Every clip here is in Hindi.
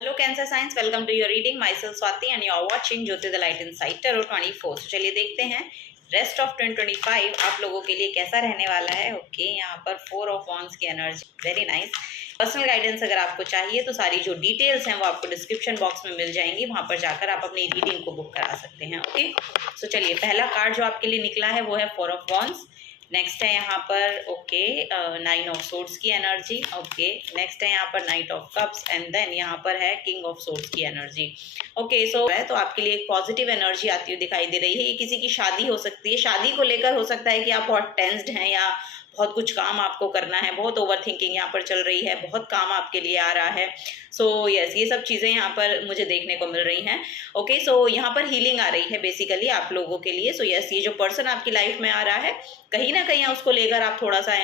Hello Cancer Signs, welcome to your reading. Myself Swati and you are watching Jyoti the Light Inside Tarot 24. तो चलिए देखते हैं रेस्ट ऑफ 2025 आप लोगों के लिए कैसा रहने वाला है। ओके, यहाँ पर 4 ऑफ वॉन्ड्स की energy, very nice. Personal guidance अगर आपको चाहिए तो सारी जो डिटेल्स हैं वो आपको डिस्क्रिप्शन बॉक्स में मिल जाएंगी, वहां पर जाकर आप अपनी रीडिंग को बुक करा सकते हैं। ओके, तो चलिए पहला कार्ड जो आपके लिए निकला है वो है 4 ऑफ वॉन्ड्स। नेक्स्ट है यहाँ पर ओके 9 ऑफ सोर्ड्स की एनर्जी। ओके, नेक्स्ट है यहाँ पर knight of cups and then यहाँ पर है किंग ऑफ सोर्ड्स की एनर्जी। ओके, सो है तो आपके लिए एक पॉजिटिव एनर्जी आती हुई दिखाई दे रही है। ये किसी की शादी हो सकती है, शादी को लेकर हो सकता है कि आप बहुत टेंस्ड हैं या बहुत कुछ काम आपको करना है, बहुत ओवर थिंकिंग यहाँ पर चल रही है, बहुत काम आपके लिए आ रहा है। सो यस, ये सब चीज़ें यहाँ पर मुझे देखने को मिल रही हैं। ओके, सो यहाँ पर हीलिंग आ रही है बेसिकली आप लोगों के लिए। सो यस, ये जो पर्सन आपकी लाइफ में आ रहा है कहीं ना कहीं उसको लेकर आप थोड़ा सा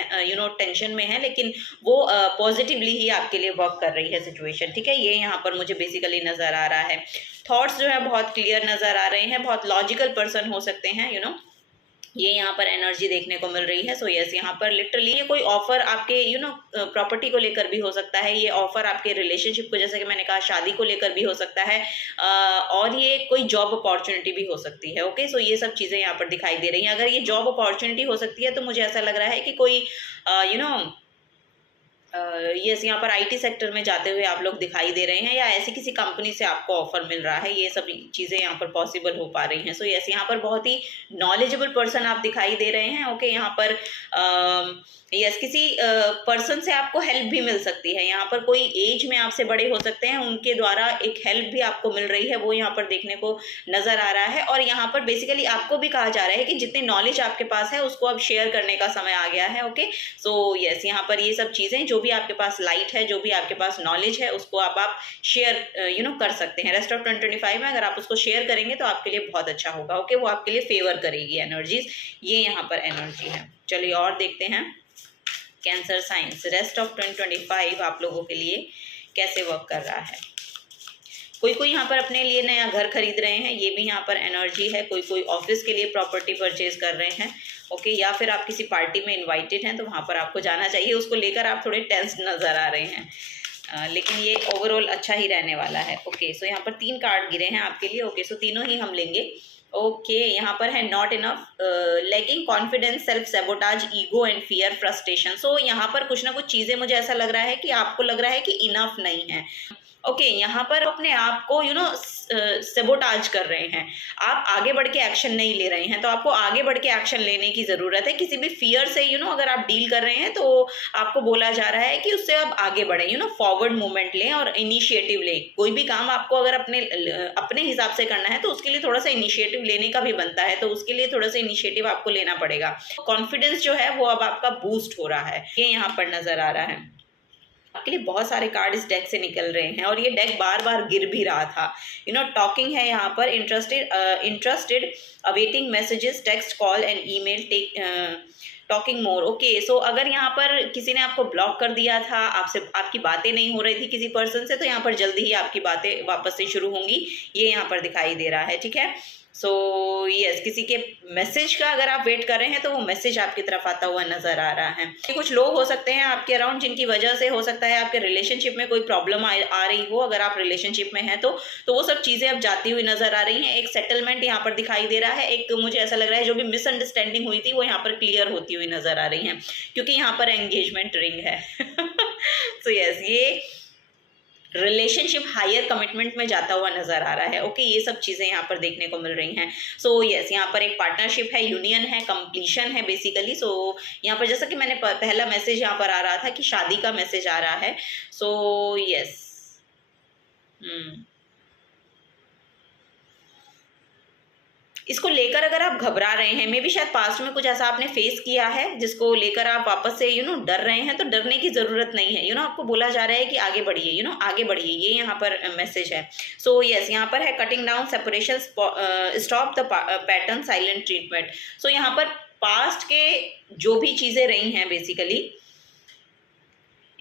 टेंशन में है, लेकिन वो पॉजिटिवली ही आपके लिए वर्क कर रही है सिचुएशन। ठीक है, ये यहाँ पर मुझे बेसिकली नजर आ रहा है। थॉट्स जो है बहुत क्लियर नजर आ रहे हैं, बहुत लॉजिकल पर्सन हो सकते हैं ये यहाँ पर एनर्जी देखने को मिल रही है। सो यस, यहाँ पर लिटरली ये कोई ऑफर आपके प्रॉपर्टी को लेकर भी हो सकता है, ये ऑफर आपके रिलेशनशिप को, जैसे कि मैंने कहा, शादी को लेकर भी हो सकता है, और ये कोई जॉब अपॉर्चुनिटी भी हो सकती है। ओके, सो ये सब चीज़ें यहाँ पर दिखाई दे रही हैं। अगर ये जॉब अपॉर्चुनिटी हो सकती है तो मुझे ऐसा लग रहा है कि कोई यस, यहाँ पर आईटी सेक्टर में जाते हुए आप लोग दिखाई दे रहे हैं, या ऐसी किसी कंपनी से आपको ऑफर मिल रहा है। ये सब चीज़ें यहाँ पर पॉसिबल हो पा रही हैं। सो यस, यहाँ पर बहुत ही नॉलेजेबल पर्सन आप दिखाई दे रहे हैं। ओके, यहाँ पर यस किसी पर्सन से आपको हेल्प भी मिल सकती है। यहाँ पर कोई एज में आपसे बड़े हो सकते हैं, उनके द्वारा एक हेल्प भी आपको मिल रही है, वो यहाँ पर देखने को नजर आ रहा है। और यहाँ पर बेसिकली आपको भी कहा जा रहा है कि जितनी नॉलेज आपके पास है उसको अब शेयर करने का समय आ गया है। ओके, सो यस, यहाँ पर ये सब चीज़ें, जो भी आपके पास लाइट है, जो भी आपके पास नॉलेज है, उसको अब आप शेयर कर सकते हैं। रेस्ट ऑफ 2025 में अगर आप उसको शेयर करेंगे तो आपके लिए बहुत अच्छा होगा। ओके, वो आपके लिए फेवर करेगी एनर्जीज, ये यहाँ पर एनर्जी है। चलिए और देखते हैं कैंसर साइंस रेस्ट ऑफ 2025 आप लोगों के लिए कैसे वर्क कर रहा है। कोई यहाँ पर अपने लिए नया घर खरीद रहे हैं, ये भी यहाँ पर एनर्जी है। कोई ऑफिस के लिए प्रॉपर्टी परचेज कर रहे हैं। ओके, या फिर आप किसी पार्टी में इनवाइटेड हैं तो वहाँ पर आपको जाना चाहिए, उसको लेकर आप थोड़े टेंस्ड नजर आ रहे हैं, लेकिन ये ओवरऑल अच्छा ही रहने वाला है। ओके, सो यहाँ पर 3 कार्ड गिरे हैं आपके लिए। ओके, सो तीनों ही हम लेंगे। ओके, यहाँ पर है not enough, lacking confidence, self sabotage, ego and fear, frustration. So यहाँ पर कुछ ना कुछ चीज़ें मुझे ऐसा लग रहा है कि आपको लग रहा है कि इनफ नहीं है। ओके, यहाँ पर अपने आप को सेबोटाज कर रहे हैं, आप आगे बढ़ के एक्शन नहीं ले रहे हैं, तो आपको आगे बढ़ के एक्शन लेने की ज़रूरत है। किसी भी फियर से अगर आप डील कर रहे हैं तो आपको बोला जा रहा है कि उससे आप आगे बढ़ें, फॉरवर्ड मूवमेंट लें और इनिशिएटिव लें। कोई भी काम आपको अगर अपने हिसाब से करना है तो उसके लिए थोड़ा सा इनिशिएटिव लेने का भी बनता है, तो उसके लिए थोड़ा सा इनिशिएटिव आपको लेना पड़ेगा। कॉन्फिडेंस जो है वो अब आपका बूस्ट हो रहा है, ये यहाँ पर नजर आ रहा है। आपके लिए बहुत सारे कार्ड इस डेक से निकल रहे हैं और ये डेक बार बार गिर भी रहा था। टॉकिंग है यहाँ पर, interested, awaiting messages, text, call and email, talking more. Okay, so अगर यहाँ पर किसी ने आपको ब्लॉक कर दिया था, आपसे आपकी बातें नहीं हो रही थी किसी पर्सन से, तो यहाँ पर जल्दी ही आपकी बातें वापस से शुरू होंगी, ये यहाँ पर दिखाई दे रहा है। ठीक है, सो यस, किसी के मैसेज का अगर आप वेट कर रहे हैं तो वो मैसेज आपकी तरफ आता हुआ नजर आ रहा है। कुछ लोग हो सकते हैं आपके अराउंड जिनकी वजह से हो सकता है आपके रिलेशनशिप में कोई प्रॉब्लम आ रही हो। अगर आप रिलेशनशिप में हैं तो वो सब चीजें अब जाती हुई नजर आ रही हैं। एक सेटलमेंट यहाँ पर दिखाई दे रहा है, एक मुझे ऐसा लग रहा है जो भी मिसअंडरस्टैंडिंग हुई थी वो यहाँ पर क्लियर होती हुई नजर आ रही है, क्योंकि यहाँ पर एंगेजमेंट रिंग है। सो यस, ये रिलेशनशिप हायर कमिटमेंट में जाता हुआ नजर आ रहा है। ओके, ये सब चीजें यहाँ पर देखने को मिल रही हैं। सो यस, यहाँ पर एक पार्टनरशिप है, यूनियन है, कंप्लीशन है बेसिकली। सो यहाँ पर जैसा कि मैंने पहला मैसेज यहाँ पर आ रहा था कि शादी का मैसेज आ रहा है। सो यस, इसको लेकर अगर आप घबरा रहे हैं, मे बी शायद पास्ट में कुछ ऐसा आपने फेस किया है जिसको लेकर आप वापस से डर रहे हैं, तो डरने की जरूरत नहीं है। आपको बोला जा रहा है कि आगे बढ़िए, आगे बढ़िए, ये यहाँ पर मैसेज है। सो यस, यहाँ पर है cutting down, separation, stop the pattern, silent treatment. So यहाँ पर पास्ट के जो भी चीजें रही हैं बेसिकली,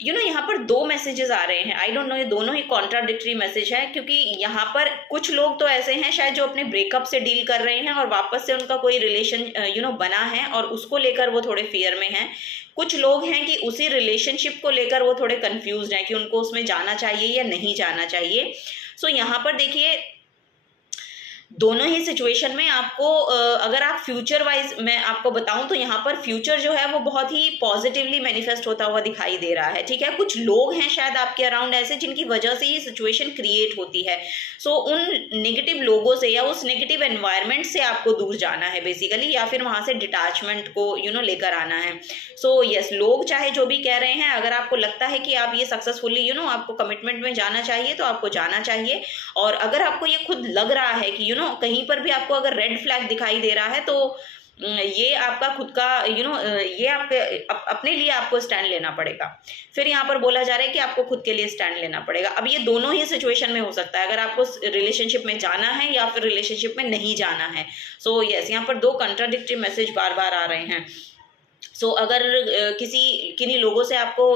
यहाँ पर दो मैसेजेस आ रहे हैं। आई डोंट नो, ये दोनों ही कॉन्ट्राडिक्टरी मैसेज है, क्योंकि यहाँ पर कुछ लोग तो ऐसे हैं शायद जो अपने ब्रेकअप से डील कर रहे हैं और वापस से उनका कोई रिलेशन बना है और उसको लेकर वो थोड़े फियर में हैं। कुछ लोग हैं कि उसी रिलेशनशिप को लेकर वो थोड़े कंफ्यूज्ड हैं कि उनको उसमें जाना चाहिए या नहीं जाना चाहिए। सो यहाँ पर देखिए, दोनों ही सिचुएशन में आपको अगर आप फ्यूचर वाइज मैं आपको बताऊं तो यहाँ पर फ्यूचर जो है वो बहुत ही पॉजिटिवली मैनिफेस्ट होता हुआ दिखाई दे रहा है। ठीक है, कुछ लोग हैं शायद आपके अराउंड ऐसे जिनकी वजह से ये सिचुएशन क्रिएट होती है। सो उन नेगेटिव लोगों से या उस नेगेटिव एनवायरनमेंट से आपको दूर जाना है बेसिकली, या फिर वहां से डिटैचमेंट को लेकर आना है। सो यस, लोग चाहे जो भी कह रहे हैं, अगर आपको लगता है कि आप ये सक्सेसफुली आपको कमिटमेंट में जाना चाहिए तो आपको जाना चाहिए। और अगर आपको ये खुद लग रहा है कि कहीं पर भी आपको अगर रेड फ्लैग दिखाई दे रहा है तो ये आपका खुद का ये आपके अपने लिए आपको स्टैंड लेना पड़ेगा। फिर यहाँ पर बोला जा रहा है कि आपको खुद के लिए स्टैंड लेना पड़ेगा। अब ये दोनों ही सिचुएशन में हो सकता है, अगर आपको रिलेशनशिप में जाना है या फिर रिलेशनशिप में नहीं जाना है। सो यस, यहाँ पर दो कंट्राडिक्टरी मैसेज बार बार आ रहे हैं। सो अगर किन्हीं लोगों से आपको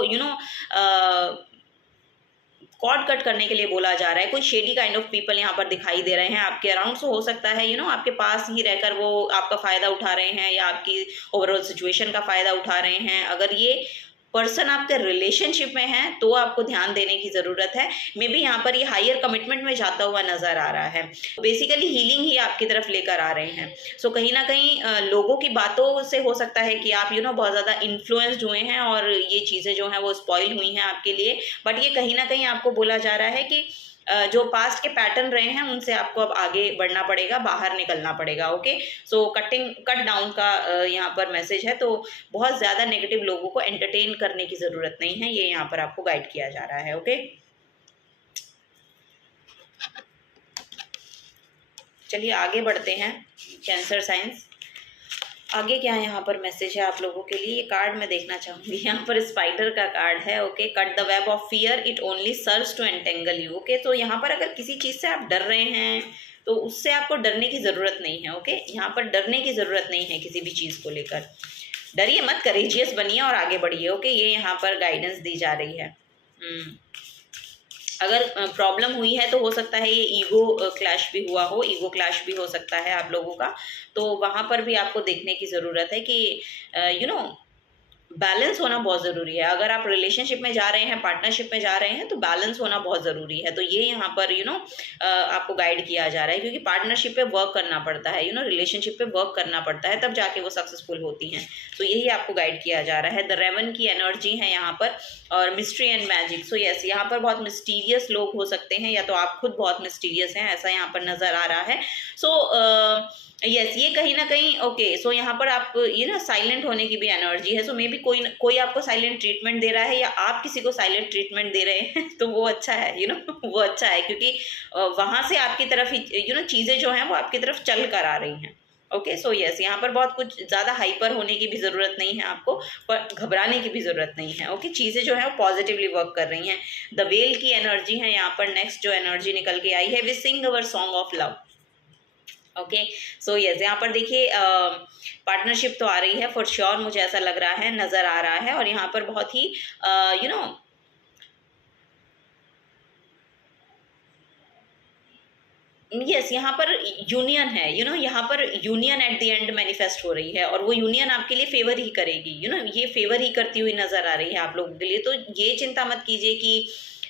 कॉर्ड कट करने के लिए बोला जा रहा है, कोई शेडी काइंड ऑफ पीपल यहाँ पर दिखाई दे रहे हैं आपके अराउंड। सो हो सकता है आपके पास ही रहकर वो आपका फायदा उठा रहे हैं या आपकी ओवरऑल सिचुएशन का फायदा उठा रहे हैं। अगर ये पर्सन आपके रिलेशनशिप में है तो आपको ध्यान देने की जरूरत है। मे बी यहाँ पर ये हायर कमिटमेंट में जाता हुआ नजर आ रहा है। बेसिकली हीलिंग ही आपकी तरफ लेकर आ रहे हैं। सो कहीं ना कहीं लोगों की बातों से हो सकता है कि आप बहुत ज्यादा इन्फ्लुएंस्ड हुए हैं और ये चीजें जो हैं वो स्पॉइल हुई हैं आपके लिए। बट ये कहीं ना कहीं आपको बोला जा रहा है कि जो पास्ट के पैटर्न रहे हैं उनसे आपको अब आगे बढ़ना पड़ेगा, बाहर निकलना पड़ेगा। ओके, सो कट डाउन का यहाँ पर मैसेज है। तो बहुत ज़्यादा नेगेटिव लोगों को एंटरटेन करने की ज़रूरत नहीं है, ये यहाँ पर आपको गाइड किया जा रहा है। ओके, चलिए आगे बढ़ते हैं। कैंसर साइंस, आगे क्या यहाँ पर मैसेज है आप लोगों के लिए, ये कार्ड मैं देखना चाहूंगी। यहाँ पर स्पाइडर का कार्ड है। Okay, cut the web of fear, it only serves to entangle you. Okay, तो यहाँ पर अगर किसी चीज़ से आप डर रहे हैं तो उससे आपको डरने की ज़रूरत नहीं है। ओके, यहाँ पर डरने की ज़रूरत नहीं है किसी भी चीज़ को लेकर। डरिए मत, करेजियस बनिए और आगे बढ़िए। ओके, ये यहाँ पर गाइडेंस दी जा रही है। अगर प्रॉब्लम हुई है तो हो सकता है ये ईगो क्लैश भी हुआ हो, ईगो क्लैश भी हो सकता है आप लोगों का। तो वहाँ पर भी आपको देखने की ज़रूरत है कि बैलेंस होना बहुत ज़रूरी है। अगर आप रिलेशनशिप में जा रहे हैं, पार्टनरशिप में जा रहे हैं, तो बैलेंस होना बहुत ज़रूरी है। तो ये यहाँ पर आपको गाइड किया जा रहा है, क्योंकि पार्टनरशिप पे वर्क करना पड़ता है, रिलेशनशिप पे वर्क करना पड़ता है, तब जाके वो सक्सेसफुल होती हैं। तो यही आपको गाइड किया जा रहा है। द रेवन की एनर्जी है यहाँ पर, और mystery and magic. So yes, यहाँ पर बहुत मिस्टीरियस लोग हो सकते हैं, या तो आप खुद बहुत मिस्टीरियस हैं, ऐसा यहाँ पर नज़र आ रहा है। सो यस, ये कहीं ना कहीं ओके। सो यहाँ पर आप साइलेंट होने की भी एनर्जी है। सो मे बी कोई आपको साइलेंट ट्रीटमेंट दे रहा है, या आप किसी को साइलेंट ट्रीटमेंट दे रहे हैं, तो वो अच्छा है। वो अच्छा है, क्योंकि वहां से आपकी तरफ ही चीजें जो हैं वो आपकी तरफ चल कर आ रही हैं। ओके, सो यस, यहाँ पर बहुत कुछ ज़्यादा हाइपर होने की भी ज़रूरत नहीं है आपको, पर घबराने की भी ज़रूरत नहीं है। ओके, चीज़ें जो है वो पॉजिटिवली वर्क कर रही हैं। द वेल की एनर्जी है यहाँ पर। नेक्स्ट जो एनर्जी निकल के आई है, we sing our song of love. Okay, so yes, यहाँ पर देखिए पार्टनरशिप तो आ रही है फॉर श्योर, मुझे ऐसा लग रहा है, नज़र आ रहा है। और यहाँ पर बहुत ही यस, यहाँ पर यूनियन है। यहाँ पर union at the end manifest हो रही है, और वो यूनियन आपके लिए फेवर ही करेगी। ये फेवर ही करती हुई नजर आ रही है आप लोगों के लिए। तो ये चिंता मत कीजिए कि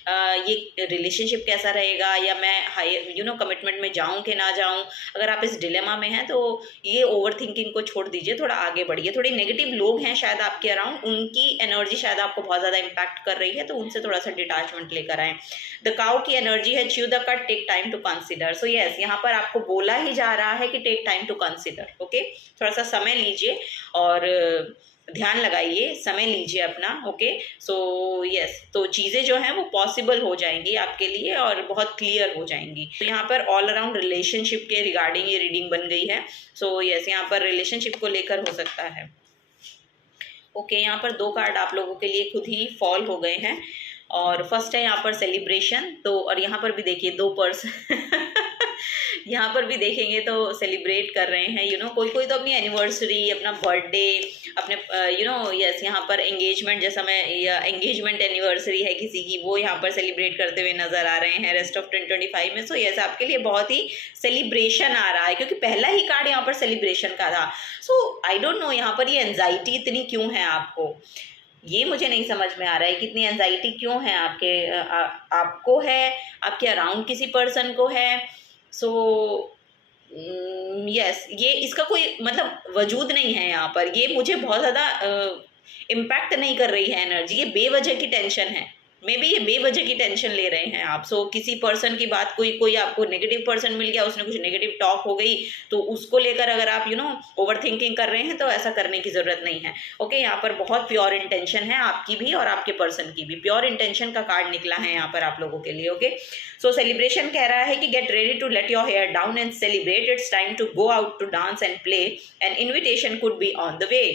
ये रिलेशनशिप कैसा रहेगा, या मैं हाई कमिटमेंट में जाऊं कि ना जाऊं। अगर आप इस डिलेमा में हैं तो ये ओवर थिंकिंग को छोड़ दीजिए, थोड़ा आगे बढ़िए। थोड़े नेगेटिव लोग हैं शायद आपके अराउंड, उनकी एनर्जी शायद आपको बहुत ज़्यादा इम्पैक्ट कर रही है, तो उनसे थोड़ा सा डिटैचमेंट लेकर आए। द काउ की एनर्जी है, chew the cut, take time to consider. So yes, यहाँ पर आपको बोला ही जा रहा है कि take time to consider. Okay, थोड़ा सा समय लीजिए और ध्यान लगाइए, समय लीजिए अपना। ओके, सो यस, तो चीज़ें जो हैं वो पॉसिबल हो जाएंगी आपके लिए और बहुत क्लियर हो जाएंगी। तो यहाँ पर ऑल अराउंड रिलेशनशिप के रिगार्डिंग ये रीडिंग बन गई है। सो यस, यहाँ पर रिलेशनशिप को लेकर हो सकता है। ओके, यहाँ पर दो कार्ड आप लोगों के लिए खुद ही फॉल हो गए हैं, और फर्स्ट है यहाँ पर सेलिब्रेशन। तो और यहाँ पर भी देखिए दो पर्सन यहाँ पर भी देखेंगे तो सेलिब्रेट कर रहे हैं, कोई कोई तो अपनी एनिवर्सरी, अपना बर्थडे, अपने यस यहाँ पर एंगेजमेंट, जैसा मैं या एंगेजमेंट एनिवर्सरी है किसी की, वो यहाँ पर सेलिब्रेट करते हुए नजर आ रहे हैं रेस्ट ऑफ 2025 में। सो यस आपके लिए बहुत ही सेलिब्रेशन आ रहा है, क्योंकि पहला ही कार्ड यहाँ पर सेलिब्रेशन का था। सो आई डोंट नो यहाँ पर ये एंजाइटी इतनी क्यों है आपको, ये मुझे नहीं समझ में आ रहा है, कितनी एंजाइटी क्यों है आपको है, आपके अराउंड किसी पर्सन को है। सो यस ये इसका कोई मतलब वजूद नहीं है यहाँ पर, ये मुझे बहुत ज़्यादा इम्पैक्ट नहीं कर रही है एनर्जी, ये बेवजह की टेंशन है, मे बी ये बेवजह की टेंशन ले रहे हैं आप। सो किसी पर्सन की बात, कोई आपको नेगेटिव पर्सन मिल गया, उसने कुछ नेगेटिव टॉक हो गई, तो उसको लेकर अगर आप ओवर थिंकिंग कर रहे हैं, तो ऐसा करने की जरूरत नहीं है। ओके यहाँ पर बहुत प्योर इंटेंशन है आपकी भी और आपके पर्सन की भी, प्योर इंटेंशन का कार्ड निकला है यहाँ पर आप लोगों के लिए। ओके सो सेलिब्रेशन कह रहा है कि get ready to let your hair down and celebrate, it's time to go out to dance and play, an invitation could be on the way.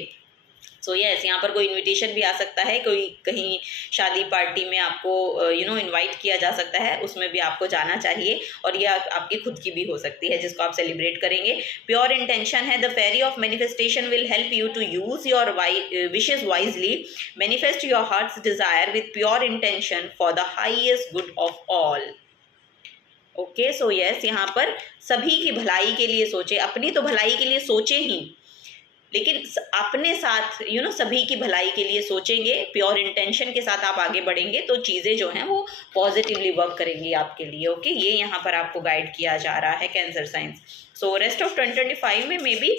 So yes यहाँ पर कोई इनविटेशन भी आ सकता है, कोई कहीं शादी पार्टी में आपको इनवाइट किया जा सकता है, उसमें भी आपको जाना चाहिए, और ये आपकी खुद की भी हो सकती है जिसको आप सेलिब्रेट करेंगे। प्योर इंटेंशन है, the fairy of manifestation will help you to use your wishes wisely, manifest your heart's desire with pure intention for the highest good of all. Okay so yes यहाँ पर सभी की भलाई के लिए सोचे, अपनी तो भलाई के लिए सोचे ही, लेकिन अपने साथ सभी की भलाई के लिए सोचेंगे, प्योर इंटेंशन के साथ आप आगे बढ़ेंगे, तो चीज़ें जो हैं वो पॉजिटिवली वर्क करेंगी आपके लिए। ओके ये यहाँ पर आपको गाइड किया जा रहा है cancer science. So rest of 2025 में मे बी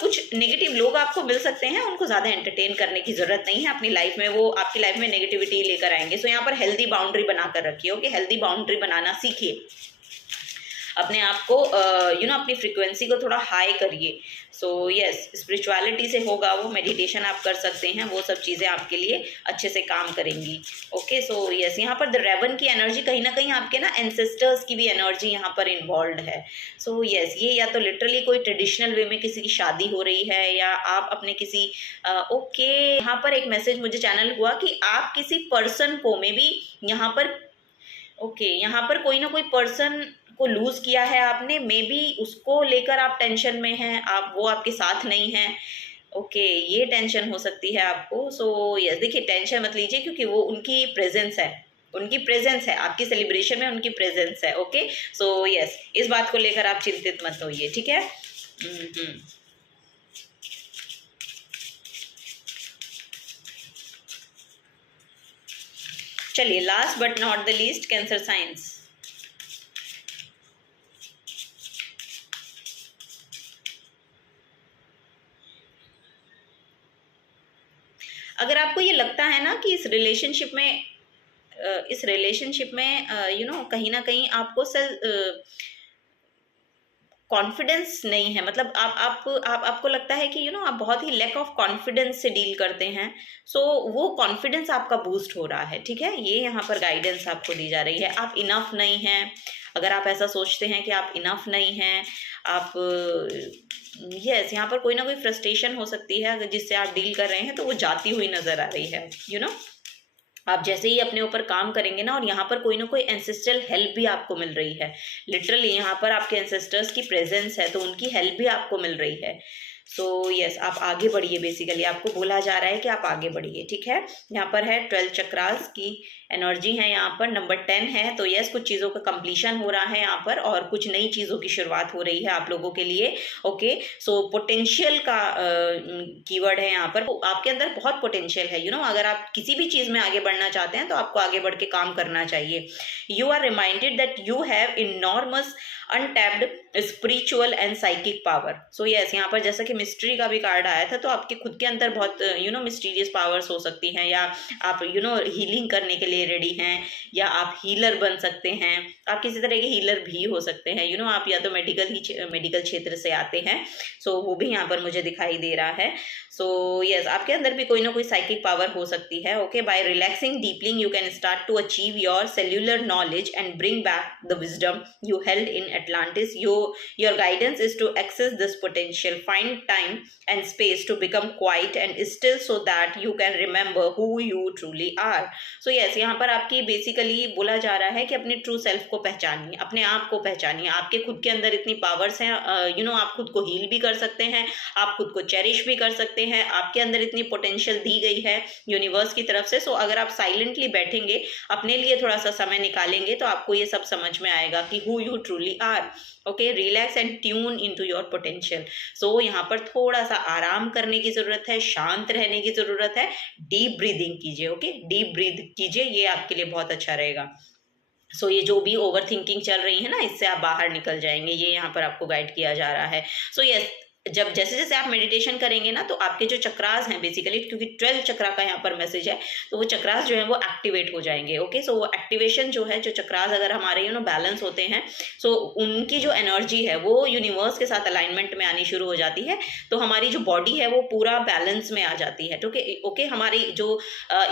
कुछ नेगेटिव लोग आपको मिल सकते हैं, उनको ज़्यादा एंटरटेन करने की ज़रूरत नहीं है अपनी लाइफ में, वो आपकी लाइफ में नेगेटिविटी लेकर आएंगे। सो यहाँ पर हेल्दी बाउंड्री बनाकर रखिए। ओके हेल्दी बाउंड्री बनाना सीखिए, अपने आप को अपनी फ्रीक्वेंसी को थोड़ा हाई करिए। सो यस स्पिरिचुअलिटी से होगा वो, मेडिटेशन आप कर सकते हैं, वो सब चीज़ें आपके लिए अच्छे से काम करेंगी। ओके सो यस यहाँ पर द रेवन की एनर्जी, कहीं ना कहीं आपके एंसेस्टर्स की भी एनर्जी यहाँ पर इन्वॉल्व है। सो यस ये या तो लिटरली कोई ट्रेडिशनल वे में किसी की शादी हो रही है, या आप अपने किसी ओके यहाँ पर एक मैसेज मुझे चैनल हुआ कि आप किसी पर्सन को में भी यहाँ पर यहाँ पर कोई ना कोई पर्सन को लूज किया है आपने, मे बी उसको लेकर आप टेंशन में हैं, वो आपके साथ नहीं है। ओके ये टेंशन हो सकती है आपको। सो यस देखिए टेंशन मत लीजिए, क्योंकि वो उनकी प्रेजेंस है आपकी सेलिब्रेशन में, उनकी प्रेजेंस है। ओके सो यस इस बात को लेकर आप चिंतित मत होइए, ठीक है। चलिए last but not the least cancer science. अगर आपको ये लगता है ना कि इस रिलेशनशिप में कहीं ना कहीं आपको कॉन्फिडेंस नहीं है, मतलब आपको लगता है कि आप बहुत ही लैक ऑफ कॉन्फिडेंस से डील करते हैं, सो वो कॉन्फिडेंस आपका बूस्ट हो रहा है, ठीक है। ये यहाँ पर गाइडेंस आपको दी जा रही है। आप इनफ नहीं हैं, अगर आप ऐसा सोचते हैं कि आप इनफ नहीं हैं, आप यस यहाँ पर कोई ना कोई फ्रस्ट्रेशन हो सकती है अगर जिससे आप डील कर रहे हैं, तो वो जाती हुई नजर आ रही है। आप जैसे ही अपने ऊपर काम करेंगे ना, और यहाँ पर कोई ना कोई एंसेस्ट्रल हेल्प भी आपको मिल रही है, लिटरली यहाँ पर आपके एंसेस्टर्स की प्रेजेंस है, तो उनकी हेल्प भी आपको मिल रही है। सो यस आप आगे बढ़िए, बेसिकली आपको बोला जा रहा है कि आप आगे बढ़िए, ठीक है। यहाँ पर है 12 चक्रास की एनर्जी है, यहाँ पर नंबर 10 है, तो यस कुछ चीज़ों का कंप्लीशन हो रहा है यहाँ पर, और कुछ नई चीज़ों की शुरुआत हो रही है आप लोगों के लिए। ओके सो पोटेंशियल का कीवर्ड है यहाँ पर, आपके अंदर बहुत पोटेंशियल है। अगर आप किसी भी चीज़ में आगे बढ़ना चाहते हैं, तो आपको आगे बढ़ के काम करना चाहिए। You are reminded that you have enormous untapped spiritual and psychic power. So yes यहाँ पर जैसा कि मिस्ट्री का भी कार्ड आया था, तो आपके खुद के अंदर बहुत मिस्टीरियस पावर्स हो सकती हैं, या आप हीलिंग करने के लिए रेडी हैं, या आप हीलर बन सकते हैं, आप किसी तरह के हीलर भी हो सकते हैं। आप या तो मेडिकल क्षेत्र से आते हैं, सो वो भी यहाँ पर मुझे दिखाई दे रहा है। सो यस आपके अंदर भी कोई ना कोई साइकिक पावर हो सकती है। Okay by relaxing deeply you can start to achieve your cellular knowledge and bring back the wisdom you held in Atlantis. Your guidance is to access this potential. Find time and space to become quiet and still so that you can remember who you truly are. So yes, यहाँ पर आपकी बेसिकली बोला जा रहा है कि अपने ट्रू सेल्फ को पहचानिए, अपने आप को पहचानिए। आपके खुद के अंदर इतनी पावर्स हैं, आप खुद को हील भी कर सकते हैं, आप खुद को चेरिश भी कर सकते हैं, आपके अंदर इतनी पोटेंशियल दी गई है यूनिवर्स की तरफ से। सो अगर आप साइलेंटली बैठेंगे, अपने लिए थोड़ा सा समय निकालेंगे, तो आपको ये सब समझ में आएगा कि who you truly are. Okay, relax and tune into your potential. So यहाँ पर थोड़ा सा आराम करने की जरूरत है, शांत रहने की जरूरत है, डीप ब्रीदिंग कीजिए। ओके, डीप ब्रीथ कीजिए, ये आपके लिए बहुत अच्छा रहेगा। सो ये जो भी ओवर थिंकिंग चल रही है ना, इससे आप बाहर निकल जाएंगे, ये यहाँ पर आपको गाइड किया जा रहा है। सो यस, जब जैसे जैसे आप मेडिटेशन करेंगे ना, तो आपके जो चक्रास हैं बेसिकली, क्योंकि 12 चक्रा का यहाँ पर मैसेज है, तो वो चक्रास जो है वो एक्टिवेट हो जाएंगे। ओके, सो वो एक्टिवेशन जो है, जो चक्रास अगर हमारे बैलेंस होते हैं, सो उनकी जो एनर्जी है वो यूनिवर्स के साथ अलाइनमेंट में आनी शुरू हो जाती है, तो हमारी जो बॉडी है वो पूरा बैलेंस में आ जाती है। ओके, हमारी जो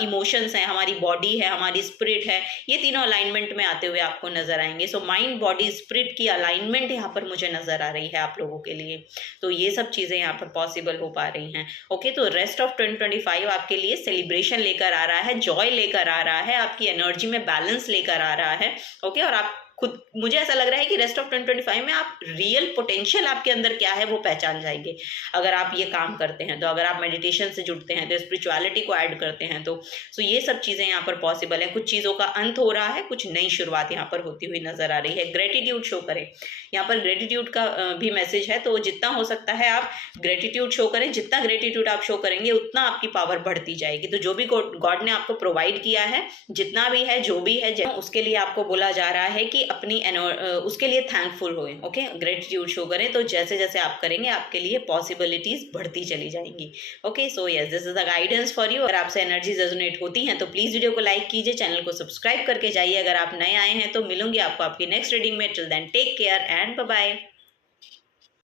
इमोशंस हैं, हमारी बॉडी है, हमारी स्पिरिट है, ये तीनों अलाइनमेंट में आते हुए आपको नजर आएंगे। सो माइंड, बॉडी, स्पिरिट की अलाइनमेंट यहाँ पर मुझे नजर आ रही है आप लोगों के लिए। तो ये सब चीजें यहाँ पर पॉसिबल हो पा रही हैं। ओके, तो रेस्ट ऑफ 2025 आपके लिए सेलिब्रेशन लेकर आ रहा है, जॉय लेकर आ रहा है, आपकी एनर्जी में बैलेंस लेकर आ रहा है। ओके, और आप खुद, मुझे ऐसा लग रहा है कि रेस्ट ऑफ 2025 में आप रियल पोटेंशियल आपके अंदर क्या है वो पहचान जाएंगे, अगर आप ये काम करते हैं तो। अगर आप मेडिटेशन से जुड़ते हैं तो, स्पिरिचुअलिटी को ऐड करते हैं तो। सो ये सब चीज़ें यहाँ पर पॉसिबल है। कुछ चीज़ों का अंत हो रहा है, कुछ नई शुरुआत यहाँ पर होती हुई नजर आ रही है। ग्रेटिट्यूड शो करें, यहाँ पर ग्रेटिट्यूड का भी मैसेज है, तो जितना हो सकता है आप ग्रेटिट्यूड शो करें। जितना ग्रेटिट्यूड आप शो करेंगे उतना आपकी पावर बढ़ती जाएगी। तो जो भी गॉड ने आपको प्रोवाइड किया है, जितना भी है, जो भी है, उसके लिए आपको बोला जा रहा है कि अपनी उसके लिए थैंकफुल होए। ओके, ग्रेटिट्यूड शो करें, तो जैसे जैसे आप करेंगे आपके लिए पॉसिबिलिटीज बढ़ती चली जाएंगी। Okay, so yes, this is the guidance for you. अगर आपसे एनर्जी रेजोनेट होती हैं तो प्लीज वीडियो को लाइक कीजिए, चैनल को सब्सक्राइब करके जाइए अगर आप नए आए हैं। तो मिलूंगी आपको आपकी नेक्स्ट रीडिंग में। Till then take care and bye bye.